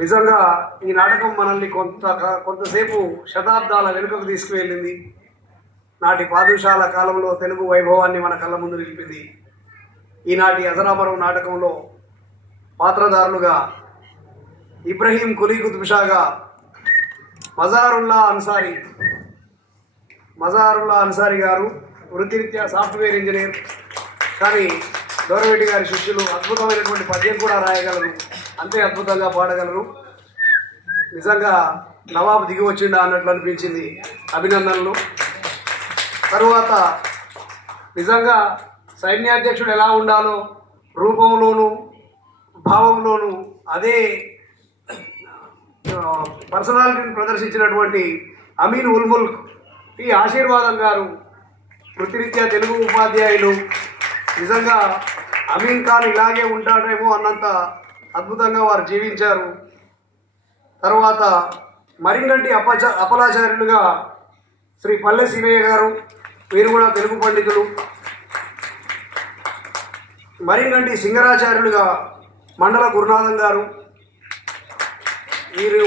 నిజంగా ఈ నాటకం మనల్ని కొంతసేపు శతాబ్దాల వెనుకకు తీసుకువెళ్ళింది. నాటి పాదుషాల కాలంలో తెలుగు వైభవాన్ని మన కళ్ళ ముందు నిలిపింది. ఈనాటి అజరామరం నాటకంలో పాత్రధారులుగా ఇబ్రహీం కులీ కుతుబ్ షాగా మజారుల్లా అన్సారీ గారు వృత్తిరీత్యా సాఫ్ట్వేర్ ఇంజనీర్, కానీ దూరవేటి గారి శిష్యులు. అద్భుతమైనటువంటి పద్యం కూడా రాయగలరు, అంతే అద్భుతంగా పాడగలరు. నిజంగా నవాబు దిగి వచ్చిండా అన్నట్లు అనిపించింది. అభినందనలు. తరువాత నిజంగా సైన్యాధ్యక్షుడు ఎలా ఉండాలో రూపంలోనూ భావంలోనూ అదే పర్సనాలిటీని ప్రదర్శించినటువంటి అమీన్ ఉల్ ముల్క్ పి ఆశీర్వాదం గారు వృత్తిరీత్యా తెలుగు ఉపాధ్యాయులు. నిజంగా అమీన్ ఖాన్ ఇలాగే ఉంటాడేమో అన్నంత అద్భుతంగా వారు జీవించారు. తర్వాత మరింగంటి అప్పలాచార్యులుగా శ్రీ పల్లె శివయ్య గారు, వీరు కూడా తెలుగు పండితులు. మరింగంటి సింగరాచార్యులుగా మండల గురునాథం గారు, వీరు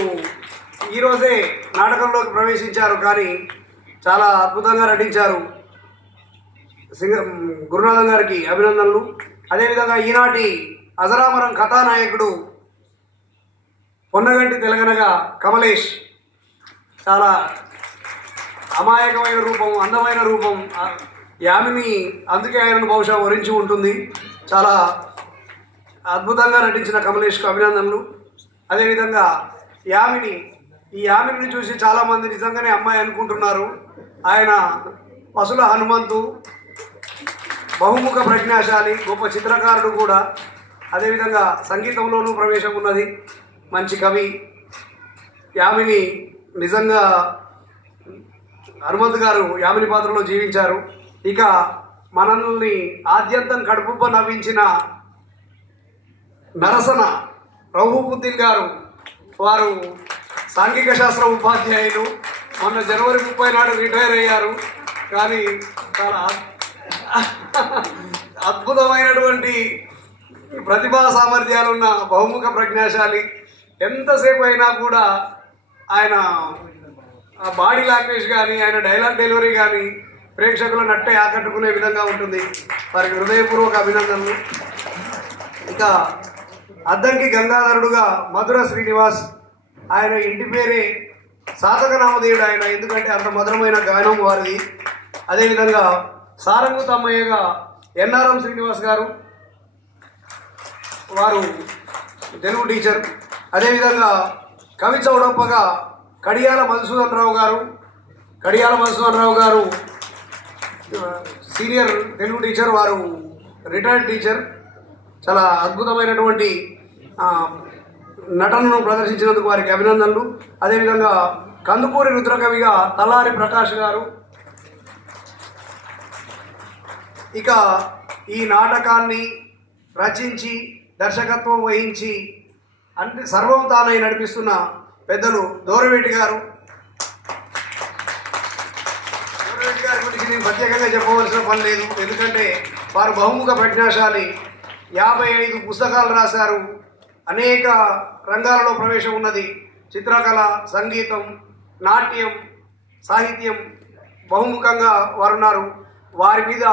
ఈరోజే నాటకంలోకి ప్రవేశించారు, కానీ చాలా అద్భుతంగా నటించారు. గురునాథం గారికి అభినందనలు. అదేవిధంగా ఈనాటి అజరామరం కథానాయకుడు పొన్నగంటి తెలంగాణగా కమలేష్. చాలా అమాయకమైన రూపం, అందమైన రూపం. యామిని అందుకే ఆయనను బహుశా వరించి ఉంటుంది. చాలా అద్భుతంగా నటించిన కమలేష్కు అభినందనలు. అదేవిధంగా యామిని, ఈ యామిని చూసి చాలామంది నిజంగానే అమ్మాయి అనుకుంటున్నారు. ఆయన పసుల హనుమంతు, బహుముఖ ప్రజ్ఞాశాలి, గొప్ప చిత్రకారుడు కూడా. అదేవిధంగా సంగీతంలోనూ ప్రవేశం ఉన్నది, మంచి కవి. యామిని నిజంగా హనుమంతు గారు యామిని పాత్రలో జీవించారు. ఇక మనల్ని ఆద్యంతం కడుపుబ్బ నవ్వించిన నరసన రౌహుబుద్దీన్ గారు, వారు సాంఘిక శాస్త్ర ఉపాధ్యాయులు. మొన్న జనవరి 30 నాడు రిటైర్ అయ్యారు. కానీ చాలా అద్భుతమైనటువంటి ప్రతిభా సామర్థ్యాలున్న బహుముఖ ప్రజ్ఞాశాలి. ఎంతసేపు అయినా కూడా ఆయన బాడీ లాంగ్వేజ్ కానీ, ఆయన డైలాగ్ డెలివరీ కానీ ప్రేక్షకులను నట్టే ఆకట్టుకునే విధంగా ఉంటుంది. వారికి హృదయపూర్వక అభినందనలు. ఇక అద్దంకి గంగాధరుడుగా మధుర శ్రీనివాస్, ఆయన ఇంటి పేరే సాధక నామధేయుడు ఆయన, ఎందుకంటే అంత మధురమైన గానం వారిది. అదేవిధంగా సారంగు తమ్మయ్యగా ఎన్ఆర్ఎం శ్రీనివాస్ గారు, వారు తెలుగు టీచర్. అదేవిధంగా కవి చౌడప్పగా కడియాల మధుసూదన్ రావు గారు సీనియర్ తెలుగు టీచర్, వారు రిటైర్డ్ టీచర్. చాలా అద్భుతమైనటువంటి నటనను ప్రదర్శించినందుకు వారికి అభినందనలు. అదేవిధంగా కందుకూరి రుద్రకవిగా తలారి ప్రకాష్ గారు. ఇక ఈ నాటకాన్ని రచించి దర్శకత్వం వహించి అంటే సర్వం తానై నడిపిస్తున్న పెద్దలు దూరవేటి గారు. దూరవేటి గారి గురించి నేను ప్రత్యేకంగా చెప్పవలసిన పని లేదు, ఎందుకంటే వారు బహుముఖ ప్రజ్ఞాశాలి. 55 పుస్తకాలు రాశారు. అనేక రంగాలలో ప్రవేశం ఉన్నది. చిత్రకళ, సంగీతం, నాట్యం, సాహిత్యం బహుముఖంగా వారున్నారు. వారి మీద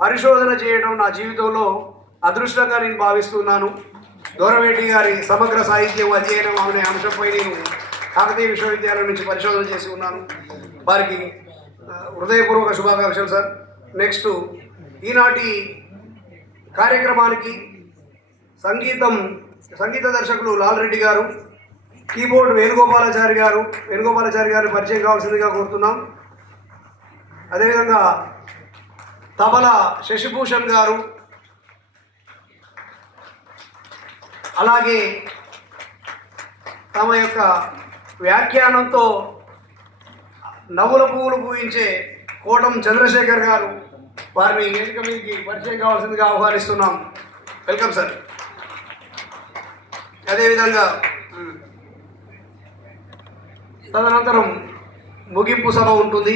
పరిశోధన చేయడం నా జీవితంలో అదృష్టంగా నేను భావిస్తున్నాను. దూరవేటి గారి సమగ్ర సాహిత్యం అధ్యయనం అనే అంశంపై నేను కాకతీయ విశ్వవిద్యాలయం నుంచి పరిశోధన చేసి ఉన్నాను. వారికి హృదయపూర్వక శుభాకాంక్షలు సార్. నెక్స్ట్, ఈనాటి కార్యక్రమానికి సంగీత దర్శకులు లాల్ రెడ్డి గారు, కీబోర్డ్ వేణుగోపాలాచారి గారిని పరిచయం కావాల్సిందిగా కోరుతున్నాం. అదేవిధంగా తబలా శశిభూషణ్ గారు, అలాగే తమ యొక్క వ్యాఖ్యానంతో నవ్వుల పువ్వులు పూయించే కోటం చంద్రశేఖర్ గారు, వారిని వేదిక మీదకి పరిచయం కావాల్సిందిగా ఆహ్వానిస్తున్నాం. Welcome sir. అదేవిధంగా తదనంతరం ముగింపు సభ ఉంటుంది.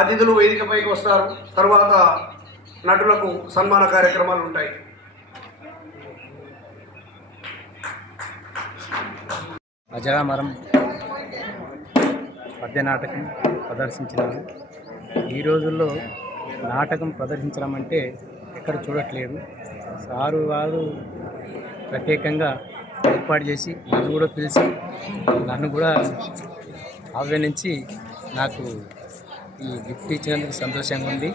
అతిథులు వేదికపైకి వస్తారు. తర్వాత నటులకు సన్మాన కార్యక్రమాలు ఉంటాయి. అజరామరం పద్య నాటకం ప్రదర్శించినారు. ఈ రోజుల్లో నాటకం ప్రదర్శించడం అంటే ఎక్కడ చూడట్లేదు. సారు వారు ప్రత్యేకంగా ఏర్పాటు చేసి నన్ను కూడా పిలిచి నన్ను కూడా ఆహ్వానించి నాకు ఈ గిఫ్ట్ ఇచ్చినందుకు సంతోషంగా ఉంది.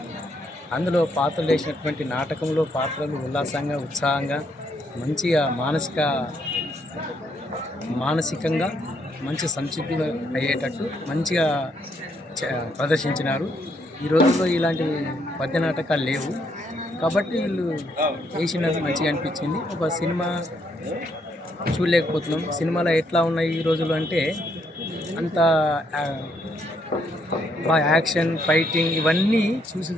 అందులో పాత్రలు వేసినటువంటి నాటకంలో పాత్రలు ఉల్లాసంగా ఉత్సాహంగా మంచిగా మానసికంగా మంచి సంతృప్తిగా అయ్యేటట్టు మంచిగా ప్రదర్శించినారు. ఈ రోజుల్లో ఇలాంటి పద్య నాటకాలు లేవు కాబట్టి వీళ్ళు వేసినది మంచిగా అనిపించింది. ఒక సినిమా చూడలేకపోతున్నాం. సినిమాలో ఎట్లా ఉన్నాయి ఈ రోజుల్లో అంటే అంత బాగా యాక్షన్ ఫైటింగ్ ఇవన్నీ చూసి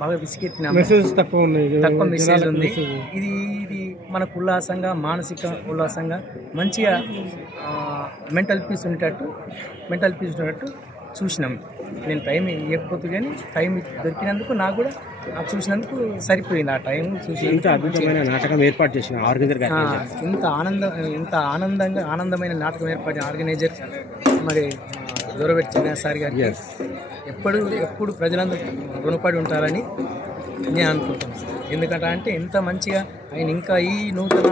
బాగా విసిగెత్తినాము. తక్కువ మెసేజ్ ఉంది. ఇది మనకు ఉల్లాసంగా మానసిక ఉల్లాసంగా మంచిగా మెంటల్ పీస్ ఉండేటట్టు చూసినాం. నేను టైం ఇవ్వకపోతే కానీ టైం దొరికినందుకు నాకు కూడా చూసినందుకు సరిపోయింది. ఆ టైం చూసి అద్భుతమైన నాటకం ఏర్పాటు చేసిన ఆర్గనైజర్ ఇంత ఆనందమైన నాటకం ఏర్పాటు ఆర్గనైజర్ మరి దూరబెట్టి చెన్నై సార్ గారికి ఎప్పుడు ప్రజలందరూ రుణపడి ఉంటారని నేను అనుకుంటున్నాను. ఎందుకంటే ఇంత మంచిగా ఆయన ఇంకా ఈ నూతన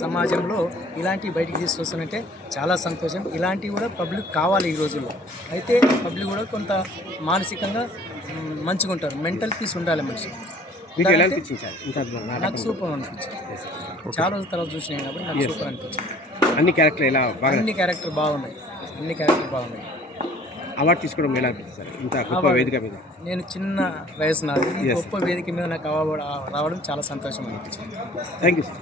సమాజంలో ఇలాంటివి బయటికి తీసుకొస్తానంటే చాలా సంతోషం. ఇలాంటివి కూడా పబ్లిక్ కావాలి ఈ రోజుల్లో. అయితే పబ్లిక్ కూడా కొంత మానసికంగా మంచిగా ఉంటారు. మెంటల్ పీస్ ఉండాలి మనిషి. నాకు సూపర్ అనిపించింది. చాలా రోజుల తర్వాత చూసినాయి కాబట్టి నాకు సూపర్ అనిపించింది. అన్ని క్యారెక్టర్ బాగున్నాయి. అవార్డు తీసుకోవడం ఎలా అనిపిస్తుంది సార్? ఇంత గొప్ప వేదిక మీద నేను చిన్న వయసు నాది గొప్ప వేదిక మీద నాకు అవార్డు రావడం చాలా సంతోషం అనిపించింది. Thank you sir.